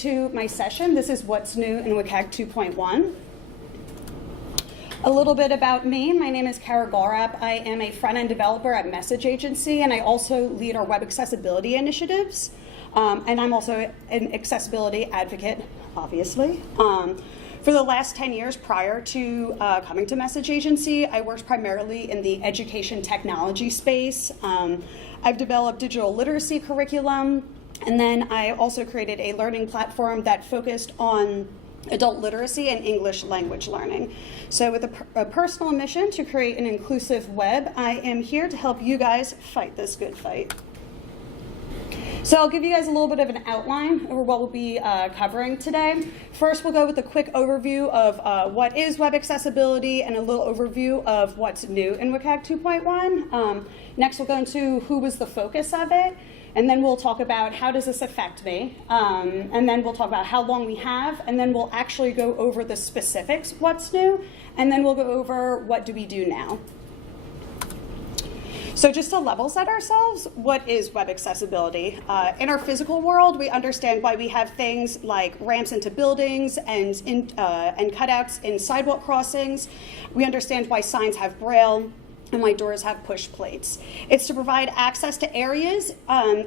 To my session. This is what's new in WCAG 2.1. A little bit about me. My name is Gaulrapp. I am a front-end developer at Message Agency, and I also lead our web accessibility initiatives. And I'm also an accessibility advocate, obviously. For the last 10 years prior to coming to Message Agency, I worked primarily in the education technology space. I've developed digital literacy curriculum, and then I also created a learning platform that focused on adult literacy and English language learning. So with a personal mission to create an inclusive web, I am here to help you guys fight this good fight. So I'll give you guys a little bit of an outline over what we'll be covering today. First, we'll go with a quick overview of what is web accessibility and a little overview of what's new in WCAG 2.1. Next, we'll go into who was the focus of it. And then we'll talk about how does this affect me, and then we'll talk about how long we have, and then we'll actually go over the specifics, what's new, and then we'll go over what do we do now. So just to level set ourselves, what is web accessibility? In our physical world, we understand why we have things like ramps into buildings and cutouts in sidewalk crossings. We understand why signs have braille, and why doors have push plates. It's to provide access to areas,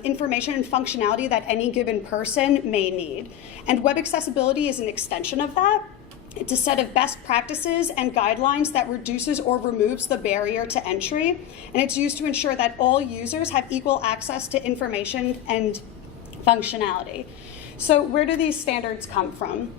information, and functionality that any given person may need. And web accessibility is an extension of that. It's a set of best practices and guidelines that reduces or removes the barrier to entry, and it's used to ensure that all users have equal access to information and functionality. So where do these standards come from?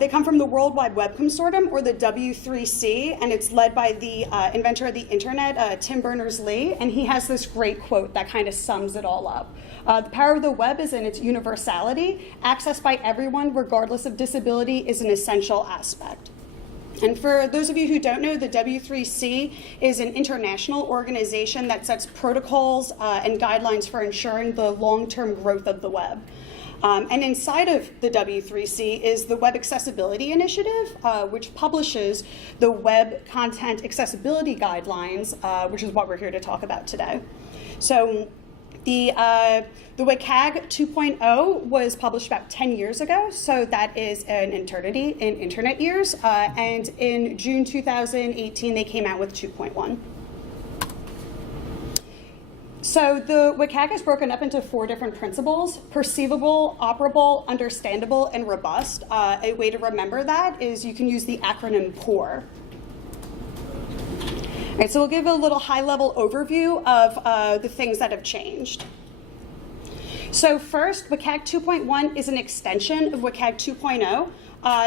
They come from the World Wide Web Consortium, or the W3C, and it's led by the inventor of the internet, Tim Berners-Lee, and he has this great quote that kind of sums it all up. The power of the web is in its universality. Access by everyone, regardless of disability, is an essential aspect. And for those of you who don't know, the W3C is an international organization that sets protocols and guidelines for ensuring the long-term growth of the web. And inside of the W3C is the Web Accessibility Initiative, which publishes the Web Content Accessibility Guidelines, which is what we're here to talk about today. So the WCAG 2.0 was published about 10 years ago, so that is an eternity in internet years. And in June 2018, they came out with 2.1. So the WCAG is broken up into 4 different principles: perceivable, operable, understandable, and robust. A way to remember that is you can use the acronym POUR. All right, so we'll give a little high-level overview of the things that have changed. So first, WCAG 2.1 is an extension of WCAG 2.0.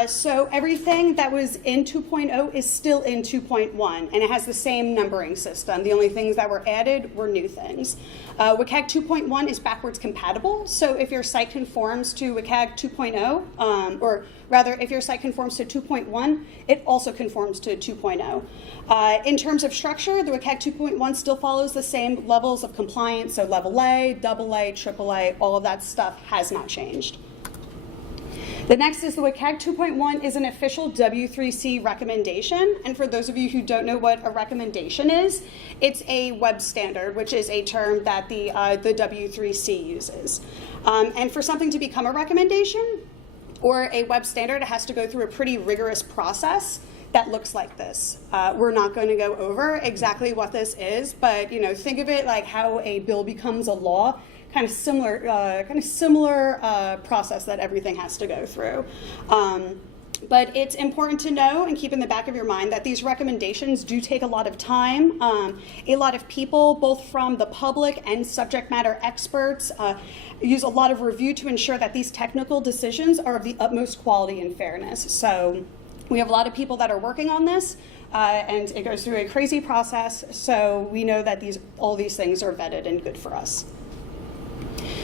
So everything that was in 2.0 is still in 2.1, and it has the same numbering system. The only things that were added were new things. WCAG 2.1 is backwards compatible, so if your site conforms to WCAG 2.0, or rather, if your site conforms to 2.1, it also conforms to 2.0. In terms of structure, the WCAG 2.1 still follows the same levels of compliance, so level A, AA, AAA, all of that stuff has not changed. The next is the WCAG 2.1 is an official W3C recommendation. And for those of you who don't know what a recommendation is, it's a web standard, which is a term that the W3C uses. And for something to become a recommendation or a web standard, it has to go through a pretty rigorous process that looks like this. We're not going to go over exactly what this is, but think of it like how a bill becomes a law. Kind of similar process that everything has to go through. But it's important to know and keep in the back of your mind that these recommendations do take a lot of time. A lot of people, both from the public and subject matter experts, use a lot of review to ensure that these technical decisions are of the utmost quality and fairness. So we have a lot of people that are working on this, and it goes through a crazy process. So we know that all these things are vetted and good for us.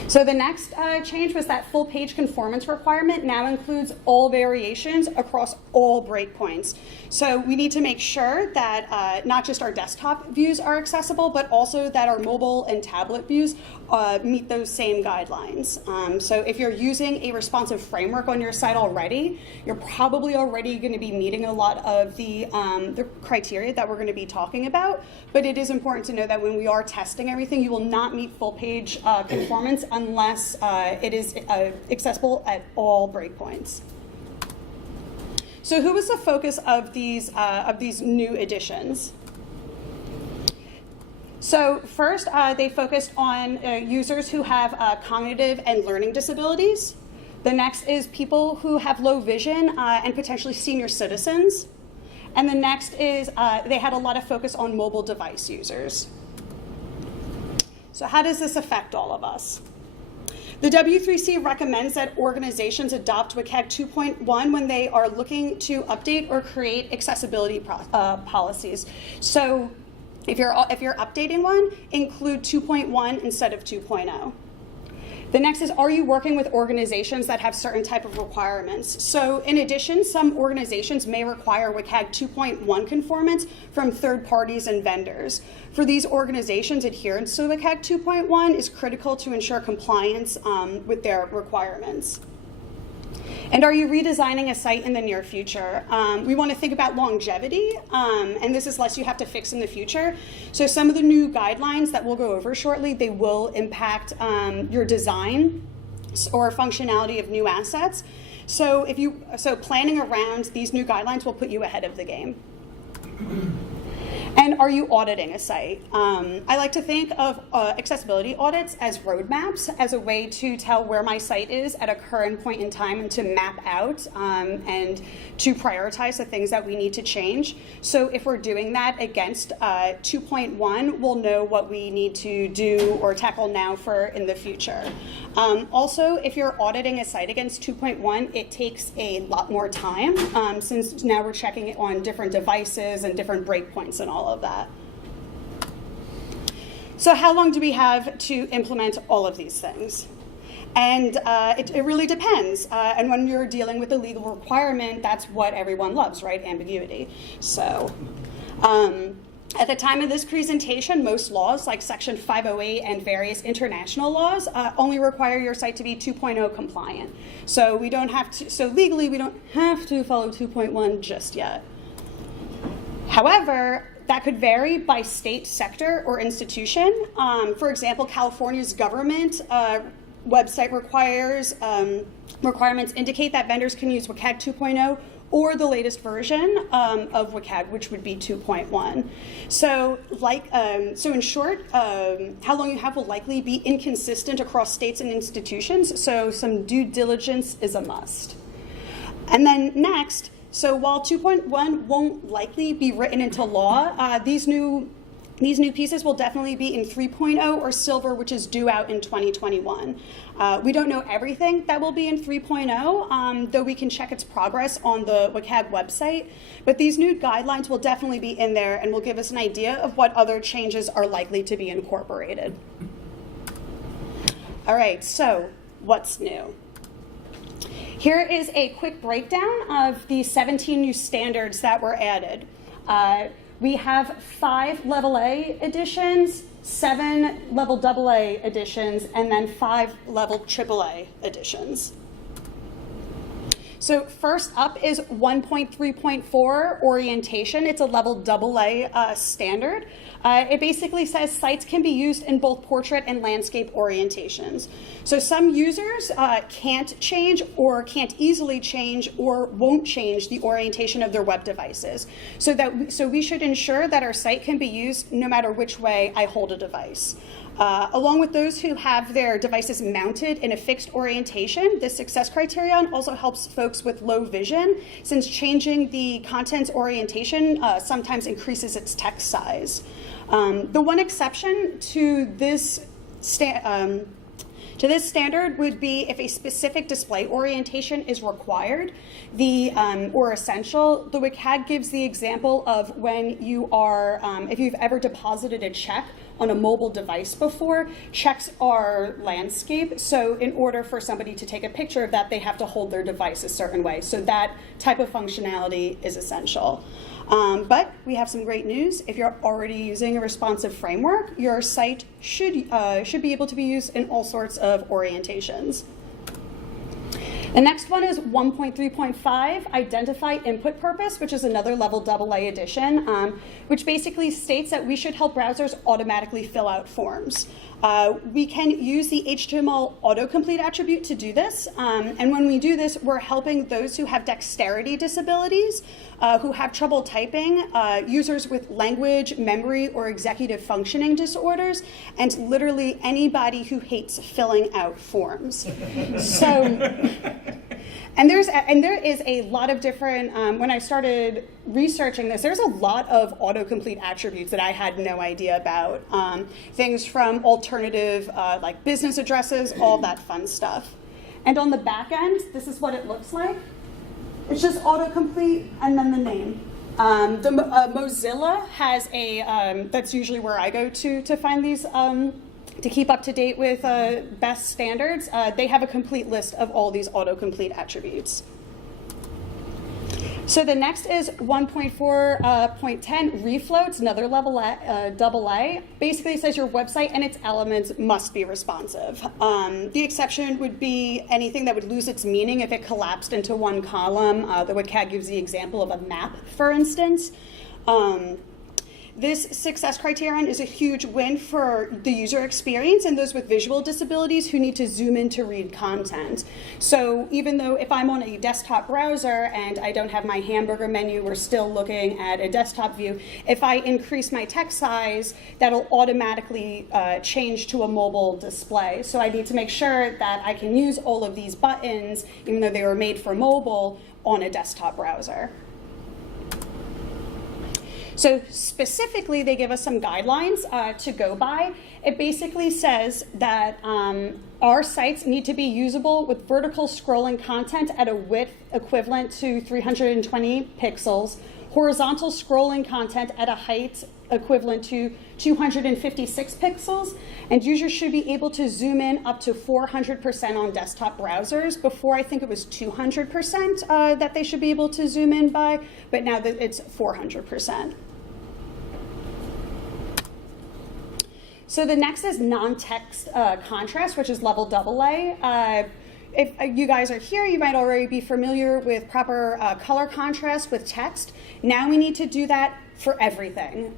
So the next change was that full page conformance requirement now includes all variations across all breakpoints. So we need to make sure that not just our desktop views are accessible, but also that our mobile and tablet views meet those same guidelines. So if you're using a responsive framework on your site already, you're probably already going to be meeting a lot of the criteria that we're going to be talking about. But it is important to know that when we are testing everything, you will not meet full page conformance unless it is accessible at all breakpoints. So who was the focus of these new additions? So first, they focused on users who have cognitive and learning disabilities. The next is people who have low vision and potentially senior citizens. And the next is they had a lot of focus on mobile device users. So how does this affect all of us? The W3C recommends that organizations adopt WCAG 2.1 when they are looking to update or create accessibility policies. So if you're updating one, include 2.1 instead of 2.0. The next is, are you working with organizations that have certain type of requirements? So in addition, some organizations may require WCAG 2.1 conformance from third parties and vendors. For these organizations, adherence to WCAG 2.1 is critical to ensure compliance with their requirements. And are you redesigning a site in the near future? We want to think about longevity, and this is less you have to fix in the future. So some of the new guidelines that we'll go over shortly, they will impact your design or functionality of new assets. So planning around these new guidelines will put you ahead of the game. And are you auditing a site? I like to think of accessibility audits as roadmaps, as a way to tell where my site is at a current point in time and to map out and to prioritize the things that we need to change. So if we're doing that against 2.1, we'll know what we need to do or tackle now for in the future. Also, if you're auditing a site against 2.1, it takes a lot more time since now we're checking it on different devices and different breakpoints and all of that. So how long do we have to implement all of these things? And it really depends. And when you're dealing with a legal requirement, that's what everyone loves, right? Ambiguity. So at the time of this presentation, most laws, like Section 508 and various international laws, only require your site to be 2.0 compliant. So we don't have to, so legally we don't have to follow 2.1 just yet. However, that could vary by state, sector, or institution. For example, California's government website requirements indicate that vendors can use WCAG 2.0 or the latest version of WCAG, which would be 2.1. So, so in short, how long you have will likely be inconsistent across states and institutions. So some due diligence is a must. And then next, so while 2.1 won't likely be written into law, these new pieces will definitely be in 3.0 or Silver, which is due out in 2021. We don't know everything that will be in 3.0, though we can check its progress on the WCAG website. But these new guidelines will definitely be in there and will give us an idea of what other changes are likely to be incorporated. All right, so what's new? Here is a quick breakdown of the 17 new standards that were added. We have 5 level A editions, 7 level AA editions, and then 5 level AAA editions. So first up is 1.3.4 orientation. It's a level AA standard. It basically says sites can be used in both portrait and landscape orientations. So some users can't change or can't easily change or won't change the orientation of their web devices. So we should ensure that our site can be used no matter which way I hold a device. Along with those who have their devices mounted in a fixed orientation, this success criterion also helps folks with low vision, since changing the content's orientation sometimes increases its text size. The one exception to this standard would be if a specific display orientation is required or essential. The WCAG gives the example of when you are, if you've ever deposited a check on a mobile device before, checks are landscape. So in order for somebody to take a picture of that, they have to hold their device a certain way. So that type of functionality is essential. But we have some great news. If you're already using a responsive framework, your site should be able to be used in all sorts of orientations. The next one is 1.3.5, Identify Input Purpose, which is another level AA edition, which basically states that we should help browsers automatically fill out forms. We can use the HTML autocomplete attribute to do this. And when we do this, we're helping those who have dexterity disabilities, who have trouble typing, users with language, memory, or executive functioning disorders, and literally anybody who hates filling out forms. And there is a lot of different, when I started researching this, there's a lot of autocomplete attributes that I had no idea about. Things from alternative, like business addresses, all that fun stuff. And on the back end, this is what it looks like. It's just autocomplete and then the name. Mozilla has a, that's usually where I go to find these, to keep up to date with best standards. They have a complete list of all these autocomplete attributes. So the next is 1.4.10 Reflow. It's another level AA. Basically, it says your website and its elements must be responsive. The exception would be anything that would lose its meaning if it collapsed into one column. The WCAG gives the example of a map, for instance. This success criterion is a huge win for the user experience and those with visual disabilities who need to zoom in to read content. So even though if I'm on a desktop browser and I don't have my hamburger menu, we're still looking at a desktop view. If I increase my text size, that'll automatically change to a mobile display. So I need to make sure that I can use all of these buttons, even though they were made for mobile, on a desktop browser. So specifically, they give us some guidelines to go by. It basically says that our sites need to be usable with vertical scrolling content at a width equivalent to 320 pixels, horizontal scrolling content at a height equivalent to 256 pixels, and users should be able to zoom in up to 400% on desktop browsers. Before, I think it was 200% that they should be able to zoom in by, but now that it's 400%. So the next is non-text contrast, which is level AA. If you guys are here, you might already be familiar with proper color contrast with text. Now we need to do that for everything,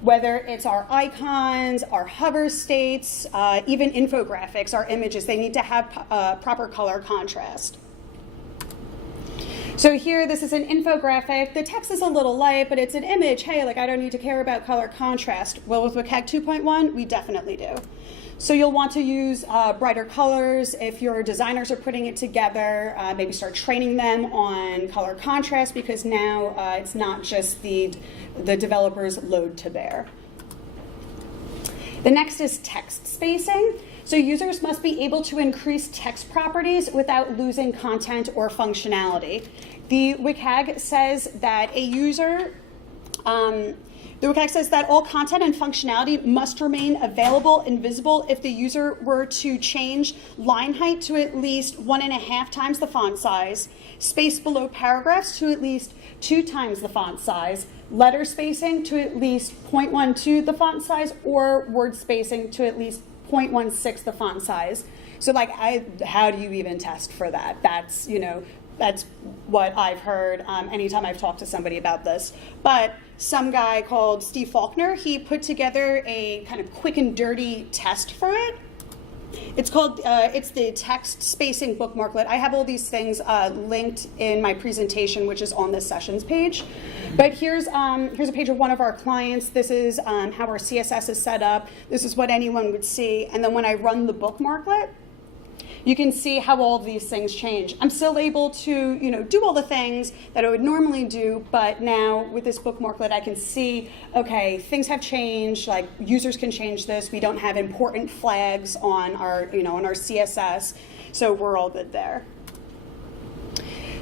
whether it's our icons, our hover states, even infographics, our images. They need to have proper color contrast. So here, this is an infographic. The text is a little light, but it's an image. Hey, like I don't need to care about color contrast. Well, with WCAG 2.1, we definitely do. So you'll want to use brighter colors. If your designers are putting it together, maybe start training them on color contrast, because now it's not just the developer's load to bear. The next is text spacing. So users must be able to increase text properties without losing content or functionality. The WCAG says that the WCAG says that all content and functionality must remain available and visible if the user were to change line height to at least 1.5 times the font size, space below paragraphs to at least 2 times the font size, letter spacing to at least 0.12 the font size, or word spacing to at least 0.16 the font size. So like, how do you even test for that? That's, that's what I've heard anytime I've talked to somebody about this. But some guy called Steve Faulkner, he put together a kind of quick and dirty test for it. It's called, it's the text spacing bookmarklet. I have all these things linked in my presentation, which is on this sessions page. But here's a page of one of our clients. This is how our CSS is set up. This is what anyone would see. And then when I run the bookmarklet, you can see how all of these things change. I'm still able to, do all the things that I would normally do, but now with this bookmarklet, I can see, okay, things have changed. Like users can change this. We don't have important flags on our, on our CSS, so we're all good there.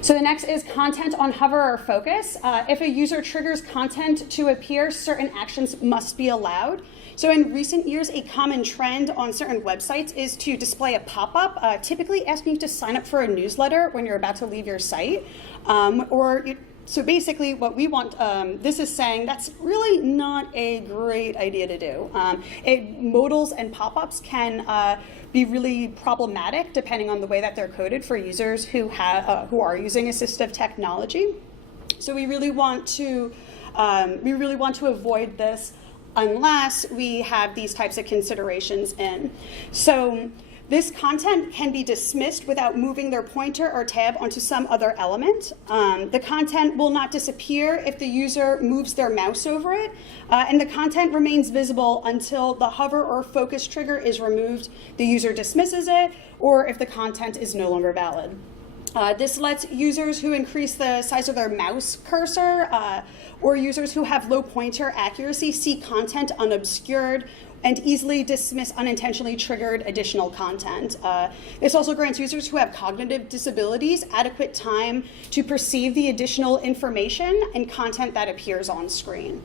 So the next is content on hover or focus. If a user triggers content to appear, certain actions must be allowed. So in recent years, a common trend on certain websites is to display a pop-up, typically asking you to sign up for a newsletter when you're about to leave your site. So basically what we want, this is saying that's really not a great idea to do. Modals and pop-ups can be really problematic depending on the way that they're coded for users who are using assistive technology. So we really want to avoid this. unless we have these types of considerations in. So this content can be dismissed without moving their pointer or tab onto some other element. The content will not disappear if the user moves their mouse over it, and the content remains visible until the hover or focus trigger is removed, the user dismisses it, or if the content is no longer valid. This lets users who increase the size of their mouse cursor or users who have low pointer accuracy see content unobscured and easily dismiss unintentionally triggered additional content. This also grants users who have cognitive disabilities adequate time to perceive the additional information and content that appears on screen.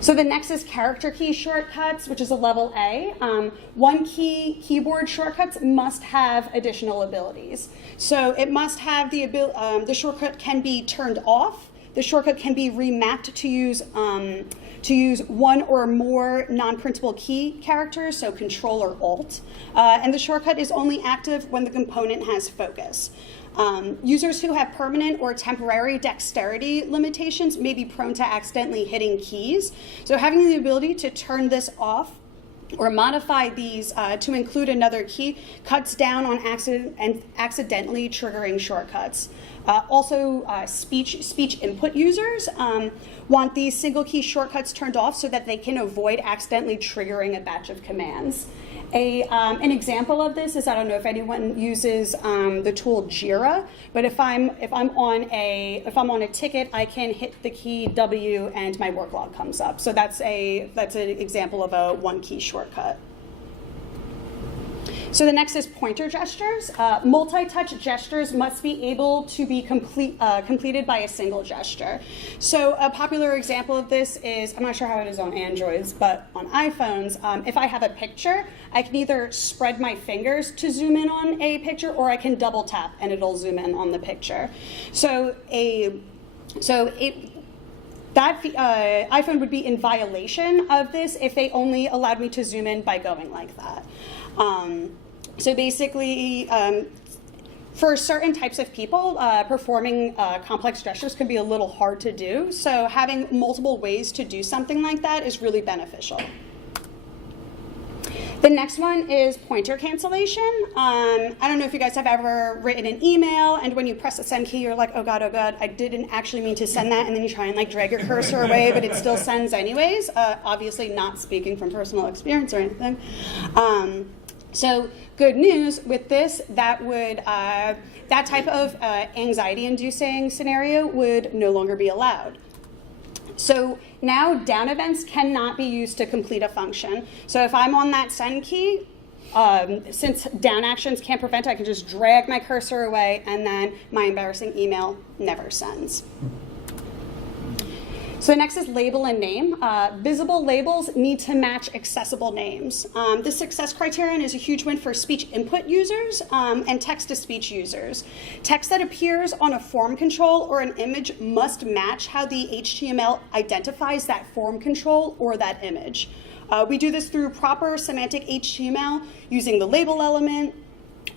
So the next is character key shortcuts, which is a level A. One key keyboard shortcuts must have additional abilities. So it must have the ability, the shortcut can be turned off. The shortcut can be remapped to use one or more non-printable key characters, so Control or Alt. And the shortcut is only active when the component has focus. Users who have permanent or temporary dexterity limitations may be prone to accidentally hitting keys. So having the ability to turn this off or modify these to include another key cuts down on accidentally triggering shortcuts. Also, speech input users want these single key shortcuts turned off so that they can avoid accidentally triggering a batch of commands. An example of this is, I don't know if anyone uses the tool Jira, but if I'm on a ticket, I can hit the key W and my work log comes up. So that's an example of a one key shortcut. So the next is pointer gestures. Multi-touch gestures must be able to be completed by a single gesture. So a popular example of this is, I'm not sure how it is on Androids, but on iPhones, if I have a picture, I can either spread my fingers to zoom in on a picture, or I can double tap and it'll zoom in on the picture. That iPhone would be in violation of this if they only allowed me to zoom in by going like that. So basically, for certain types of people, performing complex gestures can be a little hard to do. So having multiple ways to do something like that is really beneficial. The next one is pointer cancellation. I don't know if you guys have ever written an email, and when you press the send key, you're like, oh God, I didn't actually mean to send that, and then you try and like drag your cursor away, but it still sends anyways. Obviously not speaking from personal experience or anything. So good news with this, that type of anxiety-inducing scenario would no longer be allowed. So now down events cannot be used to complete a function. So if I'm on that send key, since down actions can't prevent it, I can just drag my cursor away and then my embarrassing email never sends. So the next is label and name. Visible labels need to match accessible names. This success criterion is a huge win for speech input users and text-to-speech users. Text that appears on a form control or an image must match how the HTML identifies that form control or that image. We do this through proper semantic HTML using the label element,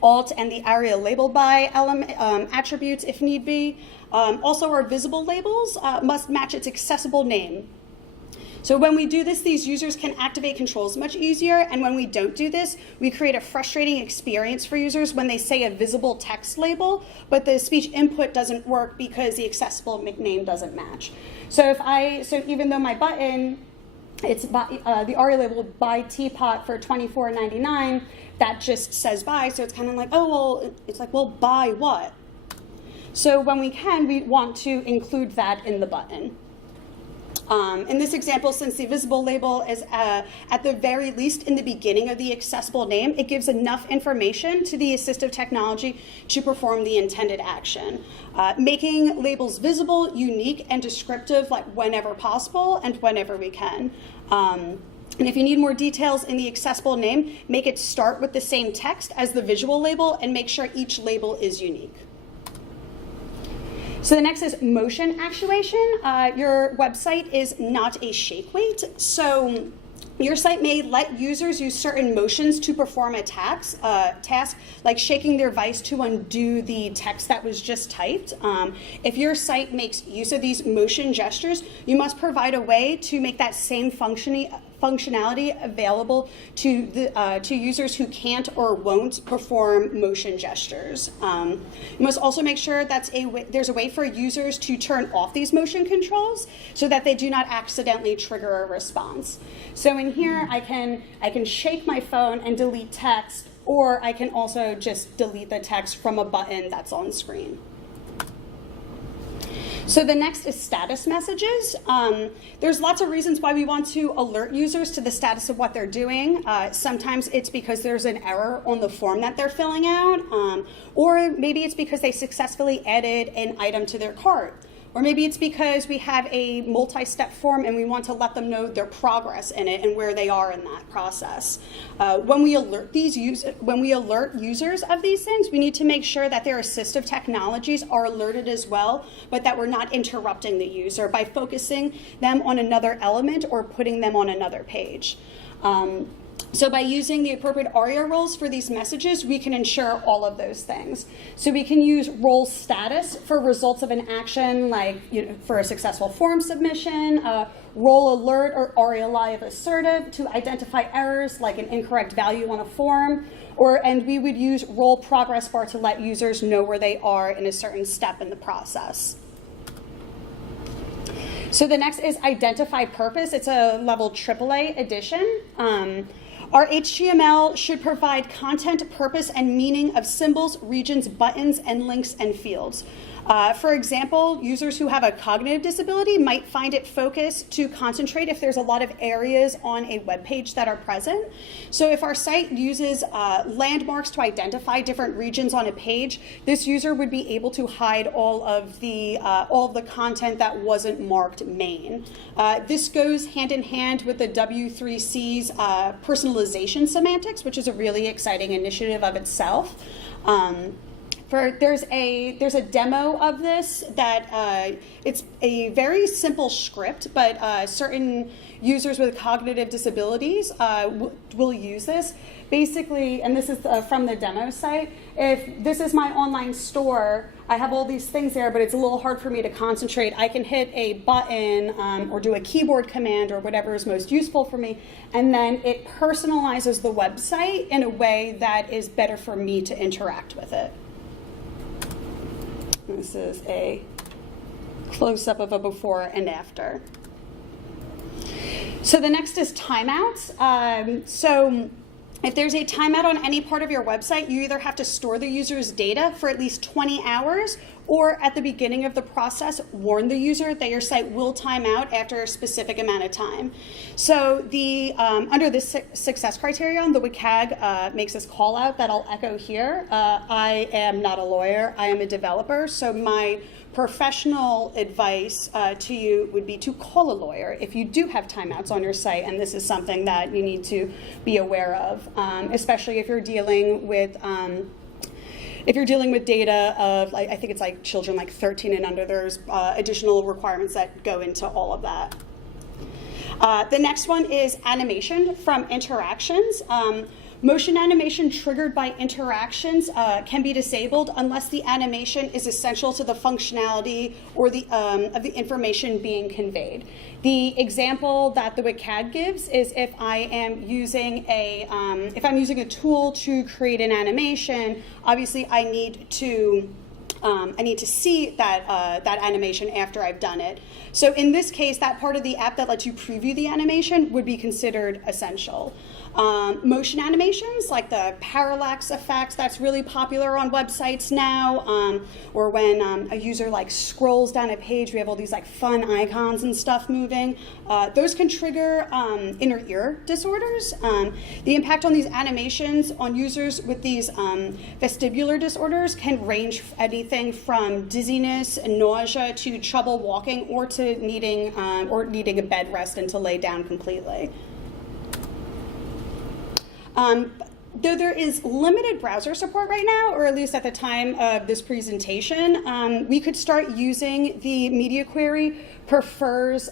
alt, and the area labeled by element, attributes if need be. Also, our visible labels must match its accessible name. So when we do this, these users can activate controls much easier, and when we don't do this, we create a frustrating experience for users when they say a visible text label, but the speech input doesn't work because the accessible name doesn't match. So even though my button, it's the ARIA label buy teapot for $24.99, that just says buy, so it's kind of like, oh, well, it's like, well, buy what? So when we want to include that in the button. In this example, since the visible label is at the very least in the beginning of the accessible name, it gives enough information to the assistive technology to perform the intended action. Making labels visible, unique, and descriptive like whenever possible and whenever we can. And if you need more details in the accessible name, make it start with the same text as the visual label and make sure each label is unique. So the next is motion actuation. Your website is not a shake weight. So Your site may let users use certain motions to perform a task, like shaking their device to undo the text that was just typed. If your site makes use of these motion gestures, you must provide a way to make that same functionality available to users who can't or won't perform motion gestures. You must also make sure there's a way for users to turn off these motion controls so that they do not accidentally trigger a response. So in here, I can shake my phone and delete text, or I can also just delete the text from a button that's on screen. So the next is status messages. There's lots of reasons why we want to alert users to the status of what they're doing. Sometimes it's because there's an error on the form that they're filling out, or maybe it's because they successfully added an item to their cart. Or maybe it's because we have a multi-step form and we want to let them know their progress in it and where they are in that process. When we alert users of these things, we need to make sure that their assistive technologies are alerted as well, but that we're not interrupting the user by focusing them on another element or putting them on another page. So by using the appropriate ARIA roles for these messages, we can ensure all of those things. So we can use role status for results of an action, like for a successful form submission, role alert or ARIA live assertive to identify errors like an incorrect value on a form, and we would use role progress bar to let users know where they are in a certain step in the process. So the next is identify purpose. It's a level AAA edition. Our HTML should provide content, purpose, and meaning of symbols, regions, buttons, and links and fields. For example, users who have a cognitive disability might find it focused to concentrate if there's a lot of areas on a web page that are present. So if our site uses landmarks to identify different regions on a page, this user would be able to hide all of the content that wasn't marked main. This goes hand in hand with the W3C's personalization semantics, which is a really exciting initiative of itself. There's a demo of this that it's a very simple script, but certain users with cognitive disabilities will use this. Basically, and this is from the demo site, if this is my online store, I have all these things there, but it's a little hard for me to concentrate. I can hit a button or do a keyboard command or whatever is most useful for me, and then it personalizes the website in a way that is better for me to interact with it. This is a close-up of a before and after. So the next is timeouts. So if there's a timeout on any part of your website, you either have to store the user's data for at least 20 hours, or at the beginning of the process, warn the user that your site will time out after a specific amount of time. So under this success criterion, the WCAG makes this call out that I'll echo here. I am not a lawyer, I am a developer, so my professional advice to you would be to call a lawyer if you do have timeouts on your site, and this is something that you need to be aware of, especially if you're dealing with data of, I think it's like children like 13 and under. There's additional requirements that go into all of that. The next one is animation from interactions. Motion animation triggered by interactions can be disabled unless the animation is essential to the functionality or of the information being conveyed. The example that the WCAG gives is if I am using a tool to create an animation, obviously I need to see that animation after I've done it. So in this case, that part of the app that lets you preview the animation would be considered essential. Motion animations, like the parallax effect that's really popular on websites now, or when a user scrolls down a page, we have all these fun icons and stuff moving. Those can trigger inner ear disorders. The impact on these animations on users with these vestibular disorders can range anything from dizziness and nausea to trouble walking, or to needing a bed rest and to lay down completely. Though there is limited browser support right now, or at least at the time of this presentation, we could start using the media query prefers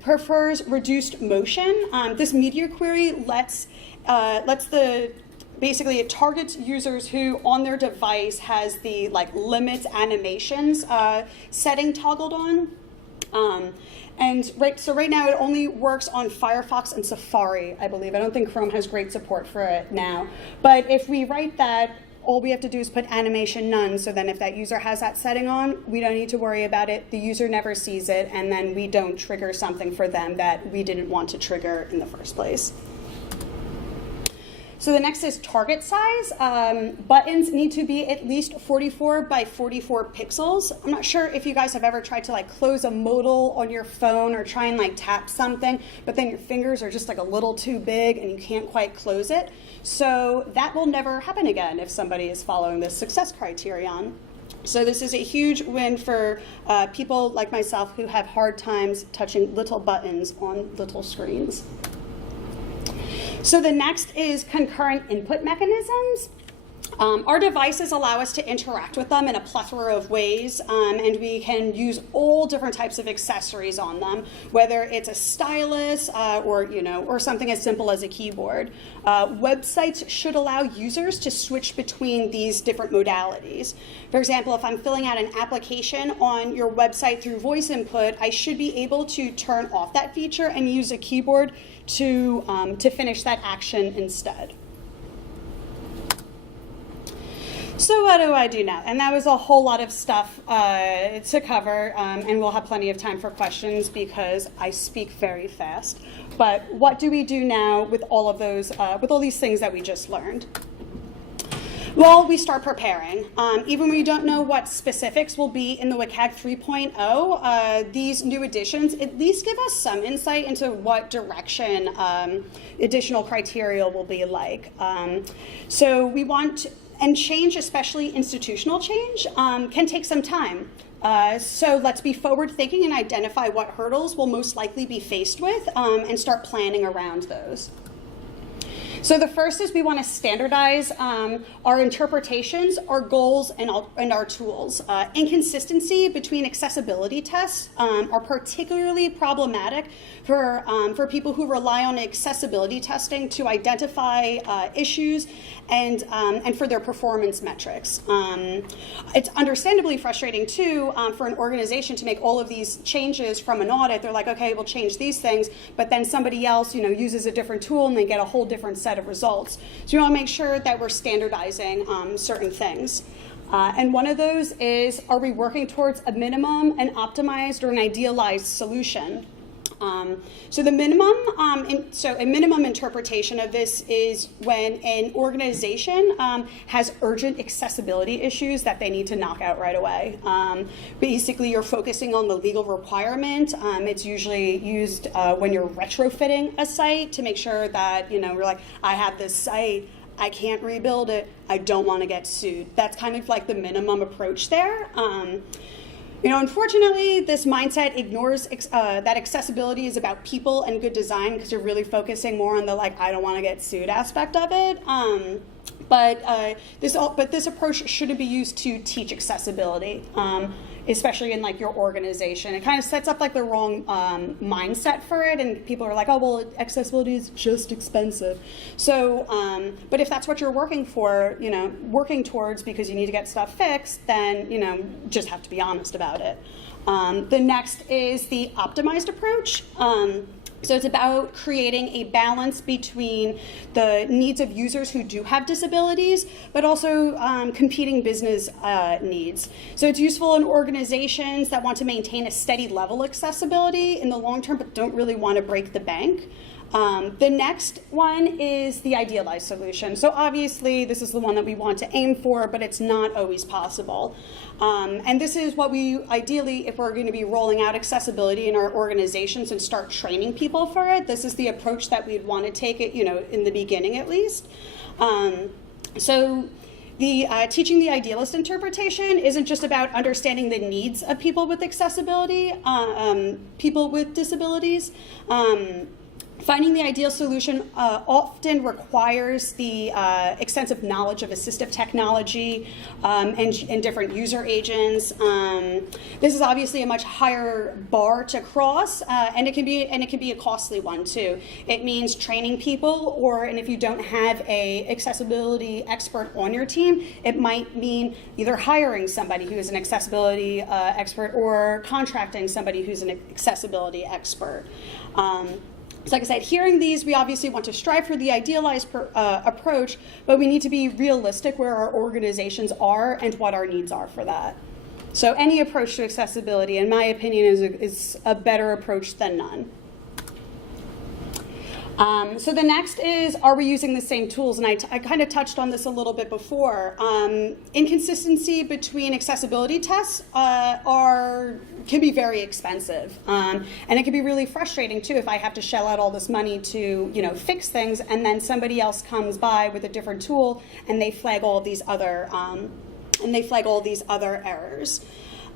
prefers reduced motion. This media query basically it targets users who on their device has the limits animations setting toggled on. So right now it only works on Firefox and Safari, I believe. I don't think Chrome has great support for it now. But if we write that, all we have to do is put animation none, so then if that user has that setting on, we don't need to worry about it. The user never sees it, and then we don't trigger something for them that we didn't want to trigger in the first place. So the next is target size. Buttons need to be at least 44 by 44 pixels. I'm not sure if you guys have ever tried to close a modal on your phone or try and tap something, but then your fingers are just a little too big and you can't quite close it. So that will never happen again if somebody is following this success criterion. So this is a huge win for people like myself who have hard times touching little buttons on little screens. So the next is concurrent input mechanisms. Our devices allow us to interact with them in a plethora of ways, and we can use all different types of accessories on them, whether it's a stylus or something as simple as a keyboard. Websites should allow users to switch between these different modalities. For example, if I'm filling out an application on your website through voice input, I should be able to turn off that feature and use a keyboard to finish that action instead. So what do I do now? And that was a whole lot of stuff to cover, and we'll have plenty of time for questions because I speak very fast. But what do we do now with all of those, with all these things that we just learned? Well, we start preparing. Even when we don't know what specifics will be in the WCAG 3.0, these new additions at least give us some insight into what direction additional criteria will be like. So we want, and change, especially institutional change, can take some time. So let's be forward thinking and identify what hurdles we'll most likely be faced with and start planning around those. So the first is we want to standardize our interpretations, our goals, and our tools. Inconsistency between accessibility tests are particularly problematic for people who rely on accessibility testing to identify issues and for their performance metrics. It's understandably frustrating too for an organization to make all of these changes from an audit. They're like, okay, we'll change these things, but then somebody else, uses a different tool and they get a whole different set of results. So we want to make sure that we're standardizing certain things. And one of those is, are we working towards a minimum, an optimized, or an idealized solution? So the minimum, a minimum interpretation of this is when an organization has urgent accessibility issues that they need to knock out right away. Basically, you're focusing on the legal requirement. It's usually used when you're retrofitting a site to make sure that, we're like, I have this site, I can't rebuild it, I don't want to get sued. That's kind of like the minimum approach there. Unfortunately, this mindset ignores that accessibility is about people and good design because you're really focusing more on the I don't want to get sued aspect of it. But this approach shouldn't be used to teach accessibility, especially in your organization. It kind of sets up the wrong mindset for it, and people are like, oh well, accessibility is just expensive. So, but if that's what you're working for, working towards because you need to get stuff fixed, then just have to be honest about it. The next is the optimized approach. So it's about creating a balance between the needs of users who do have disabilities, but also competing business needs. So it's useful in organizations that want to maintain a steady level of accessibility in the long term, but don't really want to break the bank. The next one is the idealized solution. So obviously this is the one that we want to aim for, but it's not always possible. And this is what we ideally, if we're going to be rolling out accessibility in our organizations and start training people for it, this is the approach that we'd want to take it, in the beginning at least. So the teaching the idealist interpretation isn't just about understanding the needs of people with accessibility, people with disabilities. Finding the ideal solution often requires the extensive knowledge of assistive technology and different user agents. This is obviously a much higher bar to cross, and it can be a costly one too. It means training people, and if you don't have a accessibility expert on your team, it might mean either hiring somebody who is an accessibility expert or contracting somebody who's an accessibility expert. So like I said, hearing these, we obviously want to strive for the idealized approach, but we need to be realistic where our organizations are and what our needs are for that. So any approach to accessibility, in my opinion, is a better approach than none. So the next is, are we using the same tools? And I kind of touched on this a little bit before. Inconsistency between accessibility tests can be very expensive. And it can be really frustrating too if I have to shell out all this money to fix things, and then somebody else comes by with a different tool and they flag all these other errors.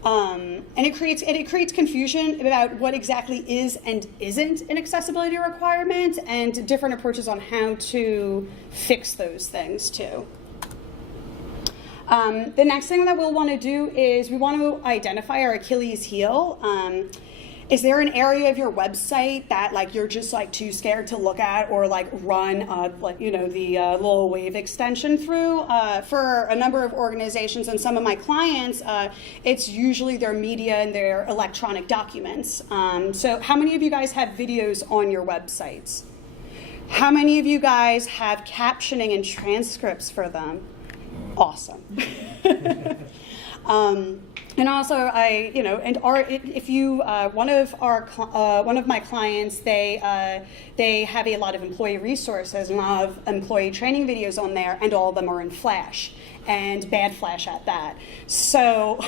And it creates confusion about what exactly is and isn't an accessibility requirement, and different approaches on how to fix those things too. The next thing that we'll want to do is we want to identify our Achilles heel. Is there an area of your website that you're just too scared to look at or run the little wave extension through? For a number of organizations and some of my clients, it's usually their media and their electronic documents. So how many of you guys have videos on your websites? How many of you guys have captioning and transcripts for them? Awesome. And also, one of my clients, they have a lot of employee resources and a lot of employee training videos on there, and all of them are in Flash, and bad Flash at that. So,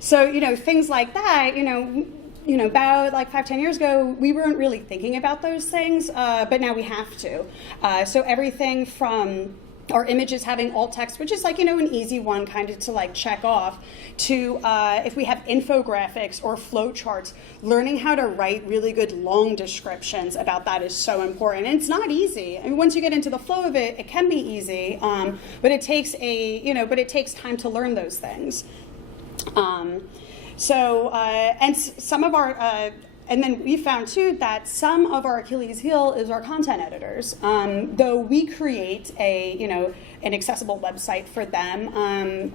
things like that, about 5-10 years ago, we weren't really thinking about those things, but now we have to. So everything from our images having alt text, which is an easy one kind of to check off, to if we have infographics or flow charts, learning how to write really good long descriptions about that is so important. And it's not easy. I mean, once you get into the flow of it, it can be easy, but it takes time to learn those things. And some of our and then we found too that some of our Achilles heel is our content editors. Though we create an accessible website for them,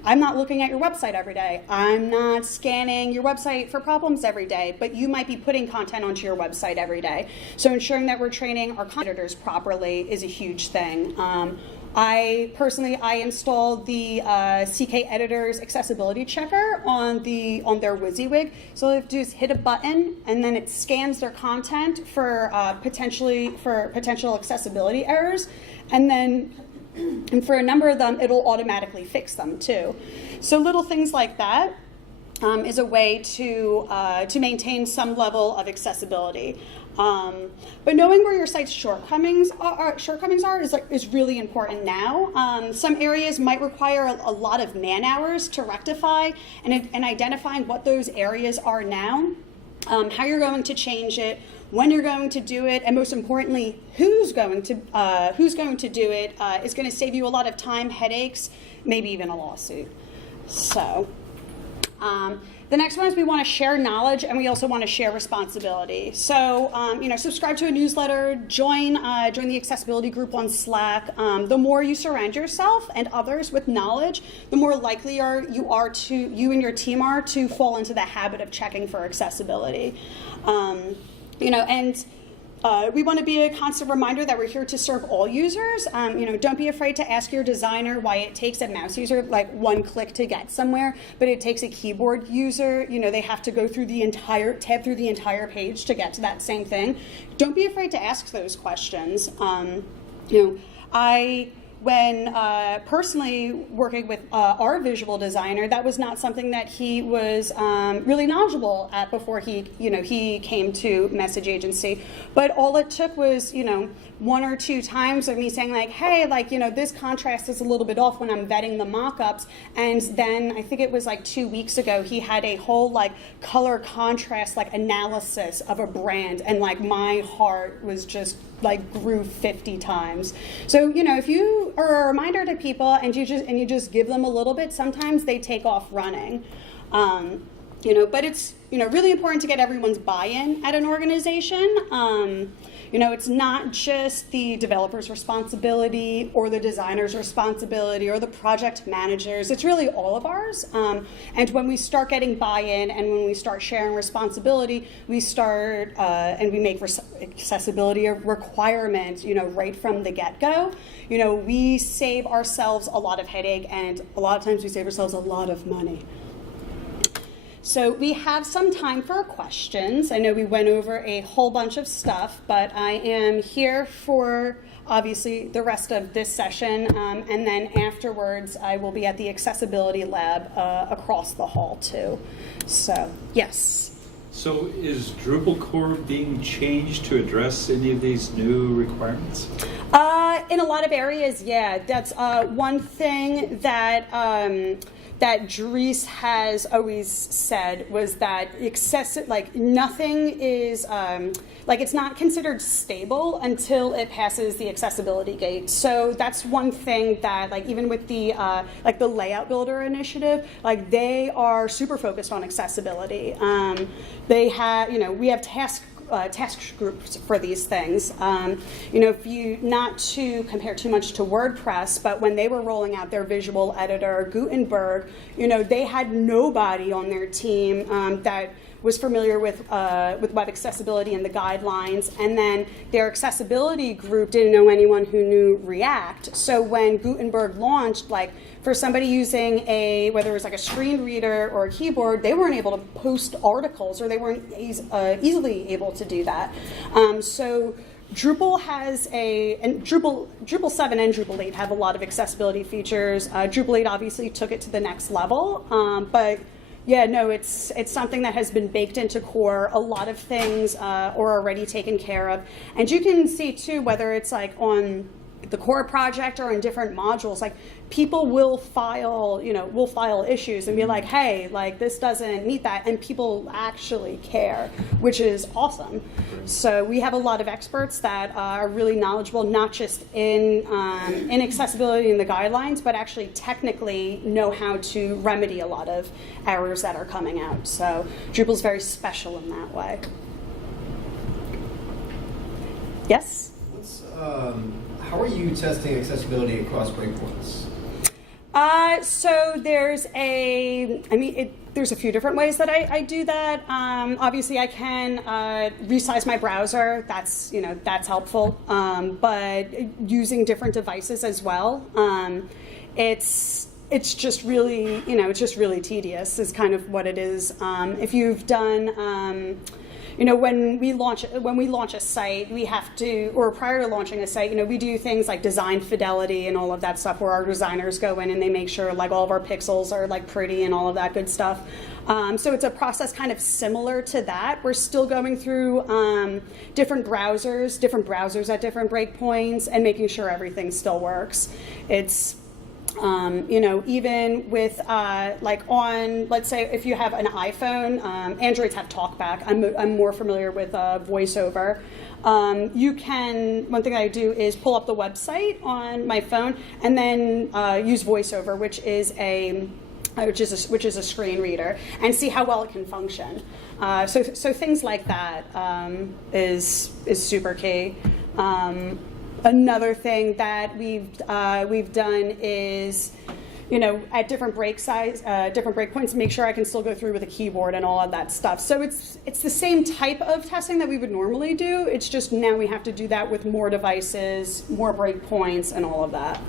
I'm not looking at your website every day. I'm not scanning your website for problems every day, but you might be putting content onto your website every day. So ensuring that we're training our content editors properly is a huge thing. I installed the CK Editor's accessibility checker on their WYSIWYG. So all they have to do is hit a button, and then it scans their content for potential accessibility errors, and for a number of them, it'll automatically fix them too. So little things like that is a way to maintain some level of accessibility. But knowing where your site's shortcomings are is really important now. Some areas might require a lot of man hours to rectify, and identifying what those areas are now, how you're going to change it, when you're going to do it, and most importantly, who's going to do it is going to save you a lot of time, headaches, maybe even a lawsuit. So. The next one is we want to share knowledge, and we also want to share responsibility. So, subscribe to a newsletter, join the accessibility group on Slack. The more you surround yourself and others with knowledge, the more likely you and your team are to fall into the habit of checking for accessibility. We want to be a constant reminder that we're here to serve all users. Don't be afraid to ask your designer why it takes a mouse user one click to get somewhere, but it takes a keyboard user. They have to go through tab through the entire page to get to that same thing. Don't be afraid to ask those questions. when personally working with our visual designer, that was not something that he was really knowledgeable at before he came to Message Agency. But all it took was, 1 or 2 times of me saying like, hey, like, this contrast is a little bit off when I'm vetting the mock-ups. And then I think it was like 2 weeks ago, he had a whole like color contrast like analysis of a brand, and like my heart was just like grew 50 times. So, if you are a reminder to people and you just give them a little bit, sometimes they take off running. But it's, really important to get everyone's buy-in at an organization. It's not just the developer's responsibility or the designer's responsibility or the project manager's. It's really all of ours. And when we start getting buy-in and when we start sharing responsibility, we start and we make accessibility a requirement, right from the get-go. We save ourselves a lot of headache, and a lot of times we save ourselves a lot of money. So we have some time for questions. I know we went over a whole bunch of stuff, but I am here for, obviously, the rest of this session, and then afterwards I will be at the accessibility lab across the hall too. So, yes. So is Drupal core being changed to address any of these new requirements? In a lot of areas, yeah. That's one thing that Dries has always said was that nothing is, it's not considered stable until it passes the accessibility gate. So that's one thing that, even with the, the Layout Builder initiative, they are super focused on accessibility. They have, we have task groups for these things. If you, not to compare too much to WordPress, but when they were rolling out their visual editor, Gutenberg, they had nobody on their team that was familiar with web accessibility and the guidelines, and then their accessibility group didn't know anyone who knew React. So when Gutenberg launched, for somebody using whether it was a screen reader or a keyboard, they weren't able to post articles, or they weren't easily able to do that. So Drupal has Drupal 7 and Drupal 8 have a lot of accessibility features. Drupal 8 obviously took it to the next level, but yeah, no, it's something that has been baked into core. A lot of things are already taken care of. And you can see too, whether it's on the core project or in different modules, people will file issues and be like, hey, this doesn't meet that, and people actually care, which is awesome. So we have a lot of experts that are really knowledgeable, not just in accessibility and the guidelines, but actually technically know how to remedy a lot of errors that are coming out. So Drupal's very special in that way. Yes? How are you testing accessibility across breakpoints? So there's there's a few different ways that I do that. Obviously, I can resize my browser. That's helpful. But using different devices as well, it's just really tedious. Is kind of what it is. If you've done. When we launch a site, we have to, or prior to launching a site, we do things like design fidelity and all of that stuff, where our designers go in and they make sure all of our pixels are pretty and all of that good stuff. So it's a process kind of similar to that. We're still going through different browsers at different breakpoints, and making sure everything still works. It's even with let's say if you have an iPhone, Androids have TalkBack. I'm more familiar with VoiceOver. One thing I do is pull up the website on my phone and then use VoiceOver, which is a screen reader, and see how well it can function. So things like that is super key. Another thing that we've done is, at different breakpoints, make sure I can still go through with a keyboard and all of that stuff. So it's the same type of testing that we would normally do. It's just now we have to do that with more devices, more breakpoints, and all of that.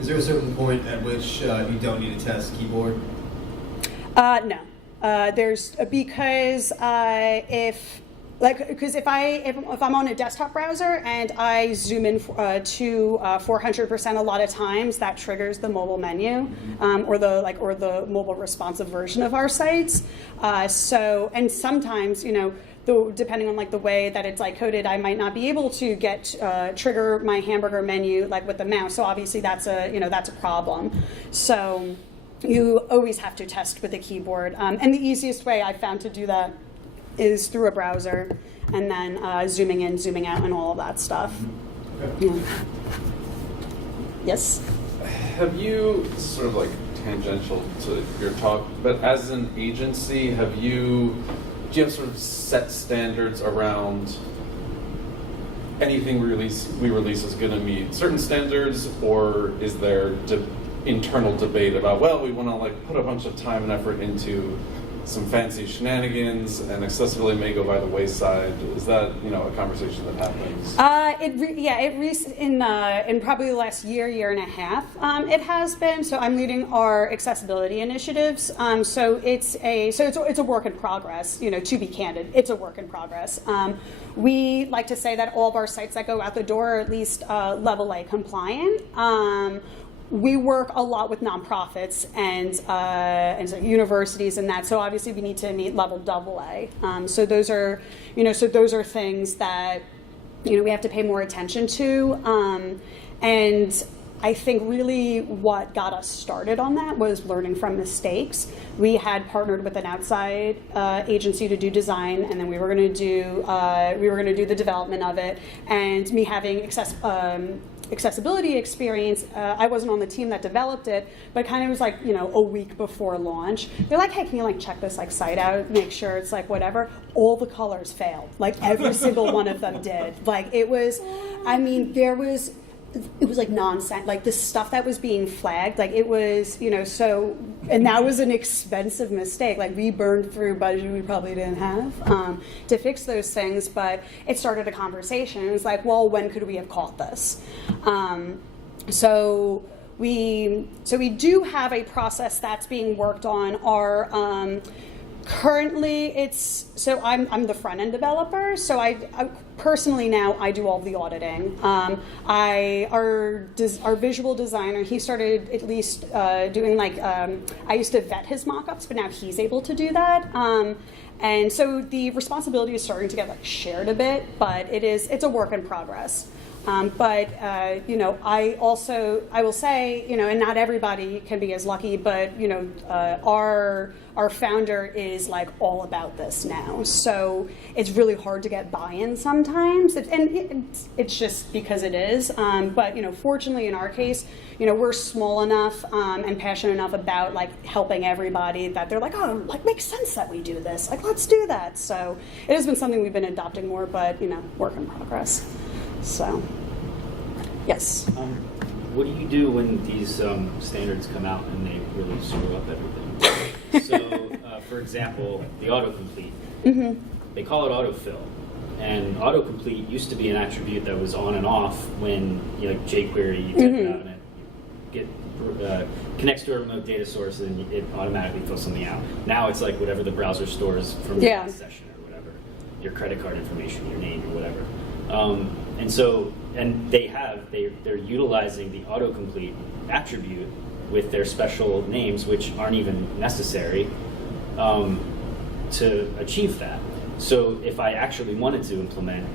Is there a certain point at which you don't need to test keyboard? No. Because if Like, because if I'm on a desktop browser and I zoom in to 400% a lot of times, that triggers the mobile menu or the mobile responsive version of our sites. And sometimes, depending on like the way that it's like coded, I might not be able to trigger my hamburger menu like with the mouse. So obviously that's a problem. So you always have to test with the keyboard. And the easiest way I've found to do that is through a browser, and then zooming in, zooming out, and all of that stuff. Okay. Yeah. Yes? Have you, sort of like tangential to your talk, but as an agency, do you have sort of set standards around anything we release is going to meet certain standards, or is there internal debate about, well, we want to like put a bunch of time and effort into some fancy shenanigans, and accessibility may go by the wayside? Is that a conversation that happens? In probably the last year and a half, it has been. So I'm leading our accessibility initiatives. So it's a work in progress. To be candid, it's a work in progress. We like to say that all of our sites that go out the door are at least level A compliant. We work a lot with nonprofits and so universities and that. So obviously we need to meet level AA. So those are things that we have to pay more attention to. And I think really what got us started on that was learning from mistakes. We had partnered with an outside agency to do design, and then we were going to do the development of it. And me having accessibility experience, I wasn't on the team that developed it, but kind of was like, a week before launch. They're like, hey, can you like check this like site out, make sure it's like whatever. All the colors failed. Like every single one of them did. Like it was like nonsense, like the stuff that was being flagged, like it was, and that was an expensive mistake. Like we burned through budget we probably didn't have to fix those things, but it started a conversation. It was like, well, when could we have caught this? So we do have a process that's being worked on. Our currently I'm the front end developer, so I personally now I do all of the auditing. Our visual designer, he started at least doing I used to vet his mock-ups, but now he's able to do that. And so the responsibility is starting to get shared a bit, but it's a work in progress. I will say, and not everybody can be as lucky, but our founder is like all about this now. So it's really hard to get buy-in sometimes, it's just because it is. But fortunately in our case, we're small enough and passionate enough about like helping everybody that they're like, oh, like makes sense that we do this. Like let's do that. So it has been something we've been adopting more, but work in progress. So, yes. What do you do when these standards come out and they really screw up everything? So, for example, the autocomplete. Mm-hmm. They call it autofill. And autocomplete used to be an attribute that was on and off when, jQuery, you type it out and it connects to a remote data source and it automatically fills something out. Now it's like whatever the browser stores from the last session or whatever, your credit card information, your name or whatever. They're utilizing the autocomplete attribute with their special names, which aren't even necessary to achieve that. So if I actually wanted to implement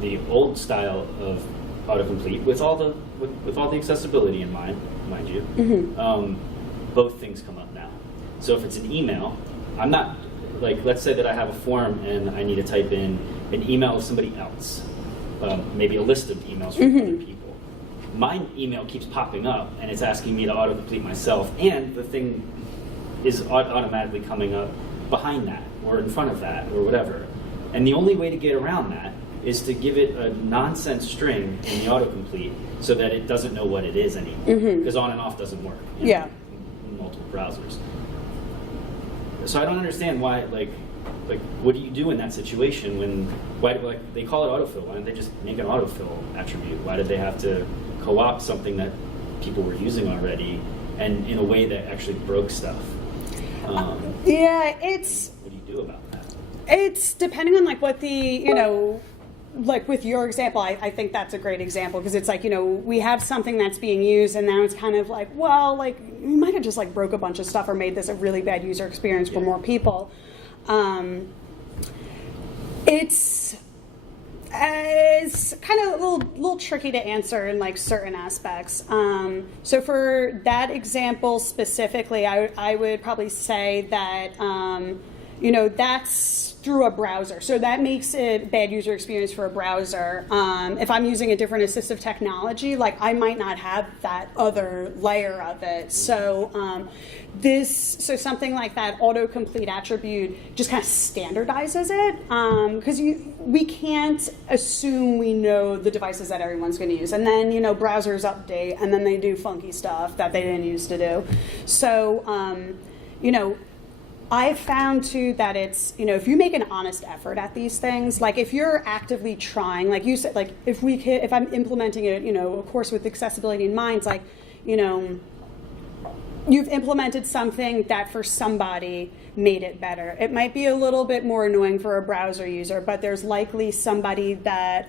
the old style of autocomplete with all the accessibility in mind you, both things come up now. So if it's an email, I'm not let's say that I have a form and I need to type in an email of somebody else. Maybe a list of emails from other people. My email keeps popping up, and it's asking me to autocomplete myself, and the thing is automatically coming up behind that, or in front of that, or whatever. And the only way to get around that is to give it a nonsense string in the autocomplete so that it doesn't know what it is anymore, because on and off doesn't work in multiple browsers. So I don't understand why, what do you do in that situation they call it autofill? Why don't they just make an autofill attribute? Why did they have to co-opt something that people were using already and in a way that actually broke stuff? What do you do about that? It's depending on like what the, you know, like with your example, I think that's a great example because it's like, you know, we have something that's being used and now it's kind of like, well, like you might have just like broke a bunch of stuff or made this a really bad user experience for more people. It's kind of a little tricky to answer in like certain aspects. So for that example specifically, I would probably say that, you know, that's through a browser. So that makes it bad user experience for a browser. If I'm using a different assistive technology, like I might not have that other layer of it. So so something like that autocomplete attribute just kind of standardizes it because we can't assume we know the devices that everyone's going to use. And then, you know, browsers update and then they do funky stuff that they didn't used to do. So, you know, I've found too that it's, you know, if you make an honest effort at these things, like if you're actively trying, like you said, like if I'm implementing it, you know, of course with accessibility in mind, it's like, you know, you've implemented something that for somebody made it better. It might be a little bit more annoying for a browser user, but there's likely somebody that,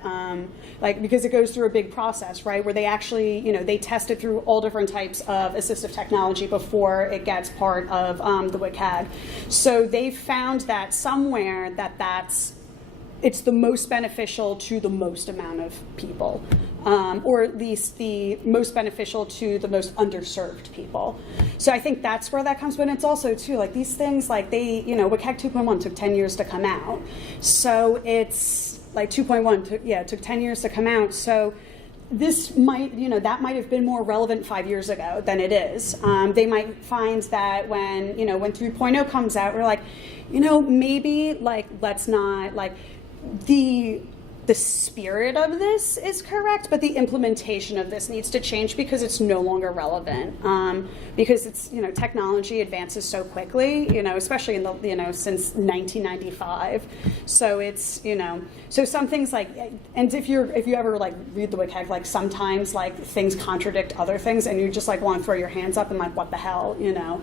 like, because it goes through a big process, right, where they actually, you know, they test it through all different types of assistive technology before it gets part of the WCAG. So they've found that somewhere it's the most beneficial to the most amount of people, or at least the most beneficial to the most underserved people. So I think that's where that comes. But it's also too, like these things, like they, you know, WCAG 2.1 took 10 years to come out. So it's like 2.1, took 10 years to come out. So this might, you know, that might have been more relevant 5 years ago than it is. They might find that when, you know, when 3.0 comes out, we're like, you know, maybe like, let's not like, the spirit of this is correct, but the implementation of this needs to change because it's no longer relevant. Because it's, you know, technology advances so quickly, you know, especially in the, you know, since 1995. So it's, you know, so some things like, and if you ever like read the WCAG, like sometimes like things contradict other things and you just like want to throw your hands up and like, what the hell, you know?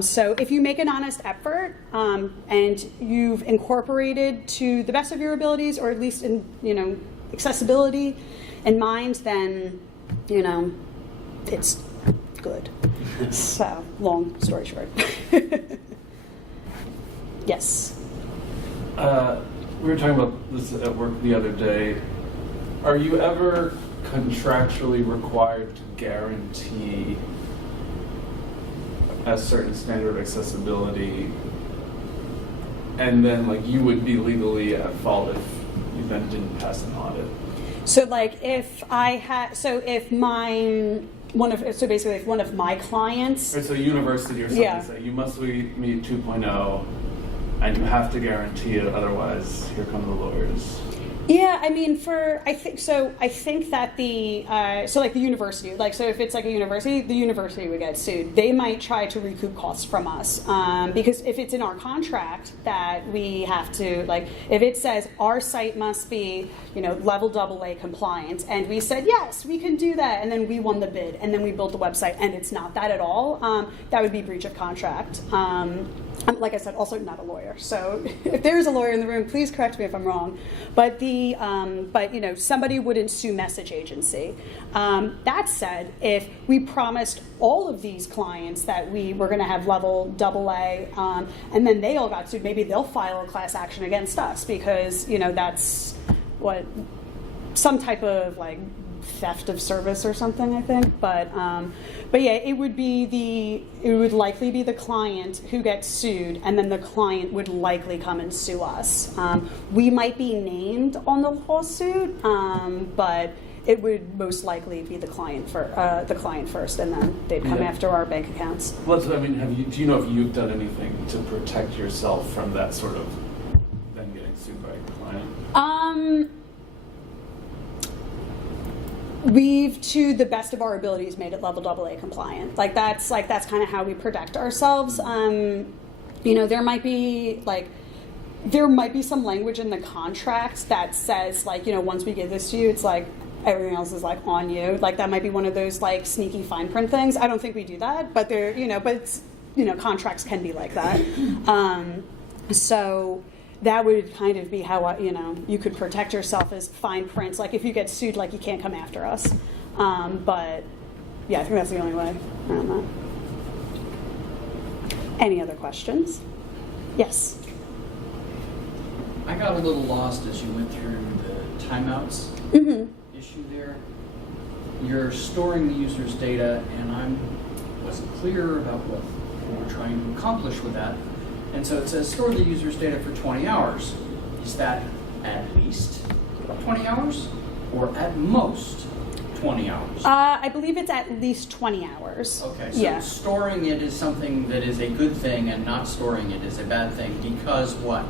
So if you make an honest effort and you've incorporated to the best of your abilities, or at least in, you know, accessibility in mind, then, you know, it's good. So, long story short. Yes. We were talking about this at work the other day. Are you ever contractually required to guarantee a certain standard of accessibility, and then like you would be legally at fault if you then didn't pass an audit? So like if I had, if one of my clients, Or so university or something, Yeah. say you must meet 2.0 and you have to guarantee it, otherwise here come the lawyers. yeah, I mean, I think that like the university, like, so if it's like a university, the university would get sued. They might try to recoup costs from us because if it's in our contract that we have to, like, if it says our site must be, you know, level AA compliant, and we said, yes, we can do that, and then we won the bid, and then we built the website, and it's not that at all, that would be breach of contract. Like I said, also not a lawyer. So if there is a lawyer in the room, please correct me if I'm wrong. But you know, somebody wouldn't sue message agency. That said, if we promised all of these clients that we were going to have level AA, and then they all got sued, maybe they'll file a class action against us because, you know, that's what some type of like theft of service or something, I think. But yeah, it would likely be the client who gets sued, and then the client would likely come and sue us. We might be named on the lawsuit, but it would most likely be the client first, and then they'd come after our bank accounts. Well, so, I mean, do you know if you've done anything to protect yourself from that sort of then getting sued by a client? We've, to the best of our abilities, made it level AA compliant. That's kind of how we protect ourselves. You know, there might be some language in the contract that says, like, you know, once we give this to you, it's like everything else is like on you. Like that might be one of those like sneaky fine print things. I don't think we do that, but but it's, you know, contracts can be like that. So that would kind of be how, you could protect yourself as fine print. Like if you get sued, like you can't come after us. But yeah, I think that's the only way around that. Any other questions? Yes. I got a little lost as you went through the timeouts issue there. You're storing the user's data, and I wasn't clear about what we're trying to accomplish with that. And so it says store the user's data for 20 hours. Is that at least 20 hours or at most 20 hours? I believe it's at least 20 hours. Okay, so yeah. storing it is something that is a good thing and not storing it is a bad thing because what?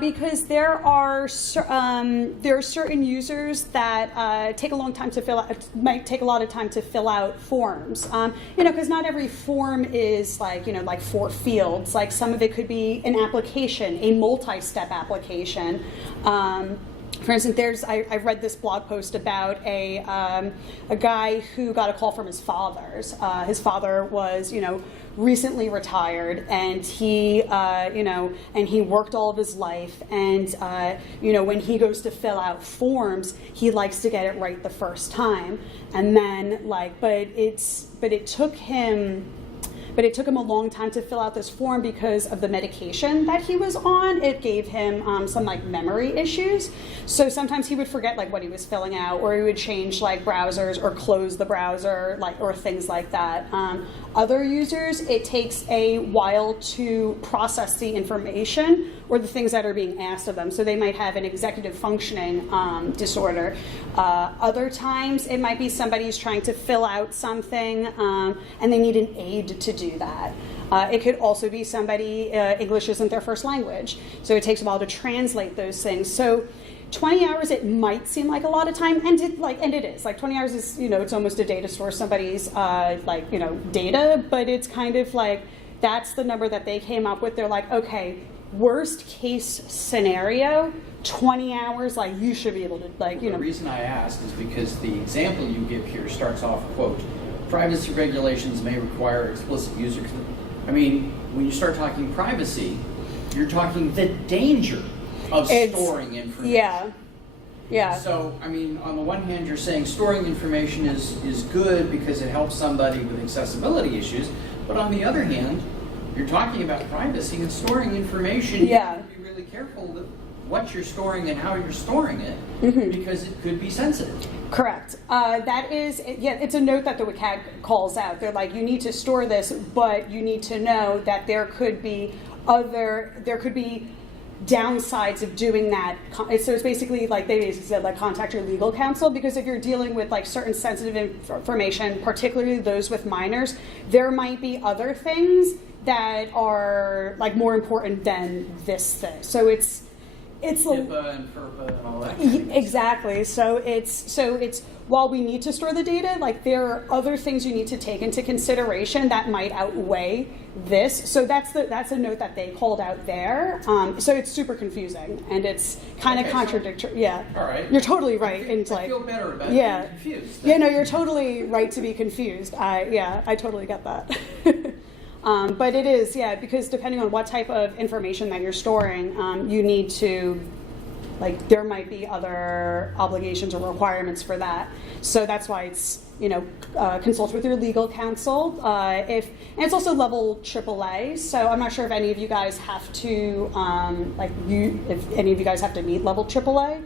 Because there are certain users that take a long time to fill out, might take a lot of time to fill out forms. Because not every form is like 4 fields. Like some of it could be an application, a multi-step application. For instance, I read this blog post about a guy who got a call from his father's. His father was, recently retired, and he, and he worked all of his life. And when he goes to fill out forms, he likes to get it right the first time. And then, but it took him a long time to fill out this form because of the medication that he was on. It gave him some memory issues. So sometimes he would forget what he was filling out, or he would change browsers or close the browser, or things like that. Other users, it takes a while to process the information or the things that are being asked of them. So they might have an executive functioning disorder. Other times it might be somebody's trying to fill out something and they need an aid to do that. It could also be somebody, English isn't their first language, so it takes a while to translate those things. So 20 hours, it might seem like a lot of time, and it is. 20 hours is, it's almost a day to store somebody's, data, but it's kind of that's the number that they came up with. They're like, okay, worst case scenario, 20 hours, you should be able to, The reason I ask is because the example you give here starts off, quote, privacy regulations may require explicit user consent. I mean, when you start talking privacy, you're talking the danger of storing information. Yeah. Yeah. So, I mean, on the one hand, you're saying storing information is good because it helps somebody with accessibility issues, but on the other hand, you're talking about privacy and storing information. Yeah. You have to be really careful with what you're storing and how you're storing it because it could be sensitive. Correct. That is, it's a note that the WCAG calls out. They're like, you need to store this, but you need to know that there could be downsides of doing that. So it's basically they basically said contact your legal counsel, because if you're dealing with certain sensitive information, particularly those with minors, there might be other things that are more important than this thing. So it's HIPAA and FERPA and all that. Kind of exactly. So it's while we need to store the data, there are other things you need to take into consideration that might outweigh this. So that's a note that they called out there. So it's super confusing, and it's kind of contradictory. Yeah. All right. You're totally right. I feel better about being confused. Yeah. No, you're totally right to be confused. I totally get that. But it is, because depending on what type of information that you're storing, you need to, there might be other obligations or requirements for that. So that's why it's, consult with your legal counsel. And it's also level AAA. So I'm not sure if any of you guys have to, if any of you guys have to meet level AAA.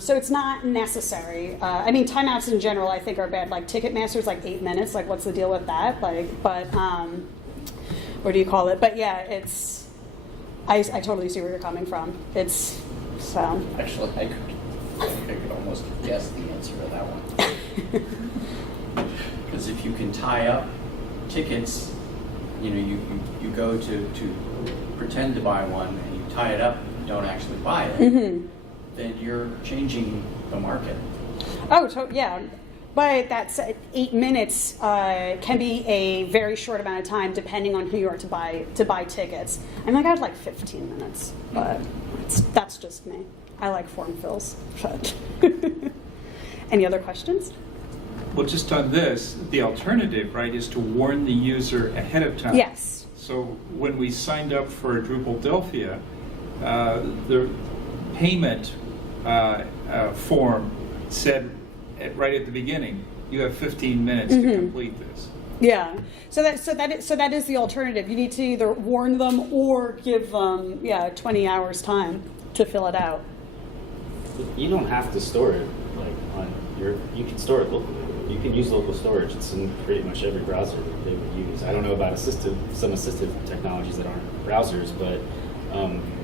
So it's not necessary. I mean, timeouts in general, I think, are bad. Ticketmaster's 8 minutes. What's the deal with that? What do you call it? But yeah, it's. I totally see where you're coming from. It's so. Actually, I could almost guess the answer to that one. Because if you can tie up tickets, you go to pretend to buy one and you tie it up, and don't actually buy it, then you're changing the market. Oh, yeah. But that's 8 minutes can be a very short amount of time depending on who you are to buy tickets. I got 15 minutes, but that's just me. I like form fills. But any other questions? Well, just on this, the alternative, right, is to warn the user ahead of time. Yes. So when we signed up for Drupaldelphia, the payment form said right at the beginning, you have 15 minutes to complete this. Yeah. So that is the alternative. You need to either warn them or give them 20 hours time to fill it out. You don't have to store it like on your. You can store it locally. You can use local storage. It's in pretty much every browser that they would use. I don't know about some assistive technologies that aren't browsers, but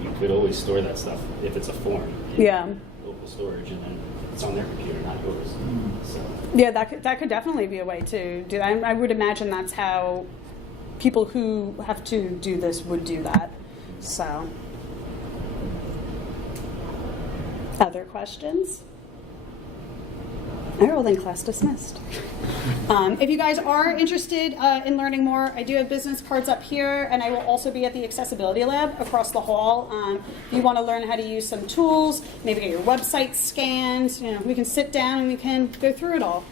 you could always store that stuff if it's a form. In local storage, and then it's on their computer, not yours. So. Yeah, that could definitely be a way to do that. I would imagine that's how people who have to do this would do that. So, other questions? All right, well then, class dismissed. If you guys are interested in learning more, I do have business cards up here, and I will also be at the Accessibility Lab across the hall. If you want to learn how to use some tools, maybe get your website scanned, we can sit down and we can go through it all.